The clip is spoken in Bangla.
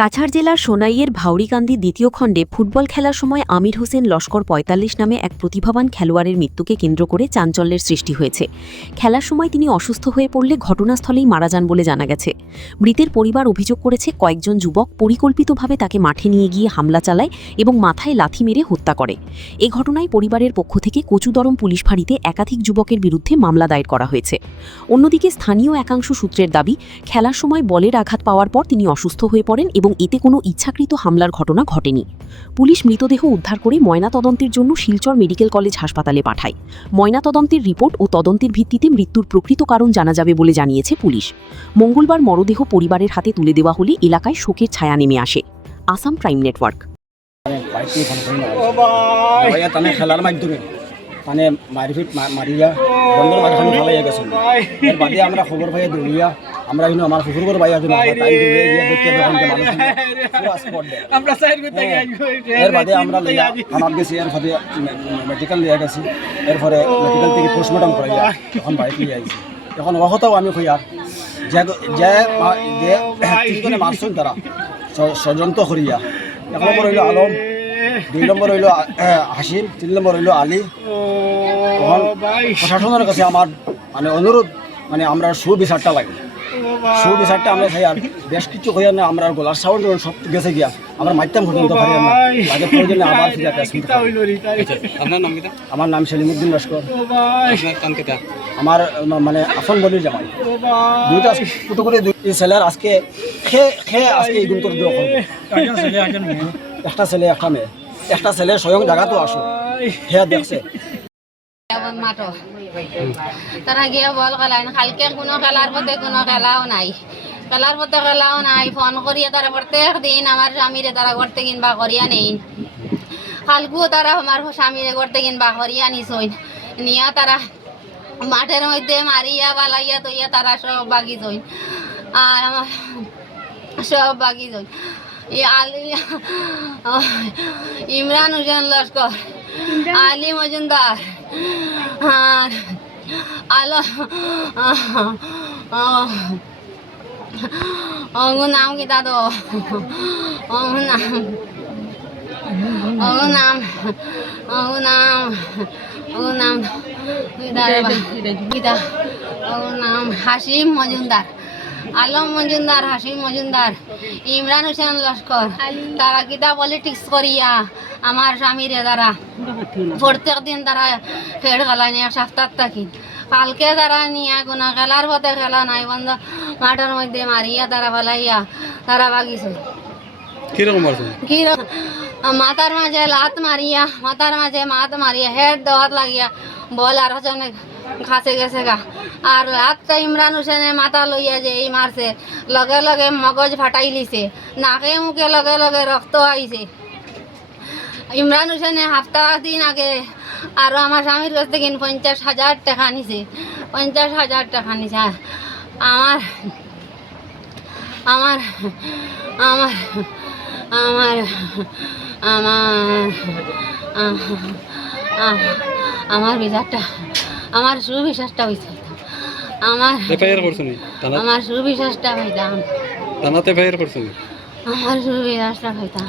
কাছাড় জেলার সোনাইয়ের ভাউরিকান্দি দ্বিতীয় খণ্ডে ফুটবল খেলার সময় আমির হোসেন লস্কর ৪৫ নামে এক প্রতিভাবান খেলোয়াড়ের মৃত্যুকে কেন্দ্র করে চাঞ্চল্যের সৃষ্টি হয়েছে। খেলার সময় তিনি অসুস্থ হয়ে পড়লে ঘটনাস্থলেই মারা যান বলে জানা গেছে। মৃতের পরিবার অভিযোগ করেছে কয়েকজন যুবক পরিকল্পিতভাবে তাকে মাঠে নিয়ে গিয়ে হামলা চালায় এবং মাথায় লাথি মেরে হত্যা করে। এ ঘটনায় পরিবারের পক্ষ থেকে কচুদরম পুলিশ ফাঁড়িতে একাধিক যুবকের বিরুদ্ধে মামলা দায়ের করা হয়েছে। অন্যদিকে স্থানীয় একাংশ সূত্রের দাবি, খেলার সময় বলের আঘাত পাওয়ার পর তিনি অসুস্থ হয়ে পড়েন এবং এতে কোনো ইচ্ছাকৃত হামলার ঘটনা ঘটেনি। পুলিশ মৃতদেহ উদ্ধার করে ময়নাতদন্তের জন্য শিলচর মেডিকেল কলেজ হাসপাতালে পাঠায়। ময়নাতদন্তের রিপোর্ট ও তদন্তের ভিত্তিতে মৃত্যুর প্রকৃত কারণ জানা যাবে বলে জানিয়েছে পুলিশ। মঙ্গলবার মরদেহ পরিবারের হাতে তুলে দেওয়া হলে এলাকায় শোকের ছায়া নেমে আসে। Assam prime network. খেলার মাধ্যমে মানে মারপিট মারিয়া বন্ধুর মাঝখানে ফেলাইয়া গেছেন। এর বাদে আমরা খবর পাইয়া দৌড়িয়া আমরা কিন্তু আমার শ্বশুর করে বাইয়া এর বাদে আমরা আমার গেছি, এর বাদে মেডিকেল লিয়া গেছি। এরপরে মেডিকেল থেকে পোস্টমর্টম করাইয়া এখন বাইক লিয়ে আইছি। এখন অহতাও আমি কইয়ার যে তিনজনে মারছেন তারা ষড়যন্ত্র করিয়া। 1 নম্বর হইল আলম, 2 নম্বর হইল হাসিম, 3 নম্বর হইল আলী। তখন প্রশাসনের কাছে আমার মানে অনুরোধ, মানে আমরা সুবিচারটা লাগে, সুবিচারটা আমরা চাই। আর বেশ কিছু হইয়া না আমরা গলার সাউন্ড সব গেছে গিয়া আমরা মাধ্যম পর্যন্ত পারি না। আগে প্রয়োজনে আবার ফিরে আমার নাম সেলিমউদ্দিন লস্কর। আমার মানে আসন বলির জামাই। দুইটা ছোট করে দুই ছেলের আজকে আজকে এই গুণ করে দেওয়া করবো। একটা ছেলে একটা মেয়ে, একটা ছেলে স্বয়ং জায়গাতো আসো হ্যাঁ দেখছে। তারা গিয়ে বল খেলায় কালকে কোনো খেলার পথে কোনো খেলাও নাই, খেলার পথে খেলাও নাই। ফোন করিয়া তারা প্রত্যেক দিন আমার স্বামীরে তারা করতে কিনবা করিয়া নেই। কালকেও তারা আমার স্বামীরে করতে কিনবা করিয়া নিছইন, নিয়া তারা মাঠের মধ্যে মারিয়া বালাইয়া তৈয়া তারা সব বাগি যাইন। আর আমার সব বাগি যাইন। ইমরান হোসেন লস্কর, আলী মজুমদার, আর আলো নাম কি দাদু নাম হাসিম মজুমদার, আলম মজুমদার, হাসিম মজুমদার, ইমরান হোসেন লস্কর। তারা কিতা পলিটিক্স করিয়া আমার স্বামীরে তারা প্রত্যেক দিন তারা খেড় খেলায় নিয়ে 1 সপ্তাহ থাকি। কালকে তারা নিয়ে কোনো খেলার পথে খেলা নাই, বন্ধ মাঠের মধ্যে মারিয়া তারা ফেলাইয়া তারা বাগিছে। কিরকম মাথার মাঝে লাত মারিয়া, মাথার মাঝে মাত মারিয়া হেড দেওয়াত লাগিয়া বল আর হজনে খাসে গেছে গা। আর লাতটা ইমরান হোসেনের মাথা লইয়া যে এই মারছে, লগে লগে মগজ ফাটাই লিছে, নাকে মুখে লগে লগে রক্ত আইছে। ইমরান হোসেনে দিন আগে আর আমার স্বামীর কাছ থেকে 50,000 টাকা নিছে, 50,000 টাকা নিছে। আমার আমার আমার আমার আমার আমার বিচারটা, আমার সুবিশ্বাসটা হয়েছে, আমার সুবিশ্বাসটা হইতাম, আমার সুবিশ্বাসটা হইতাম।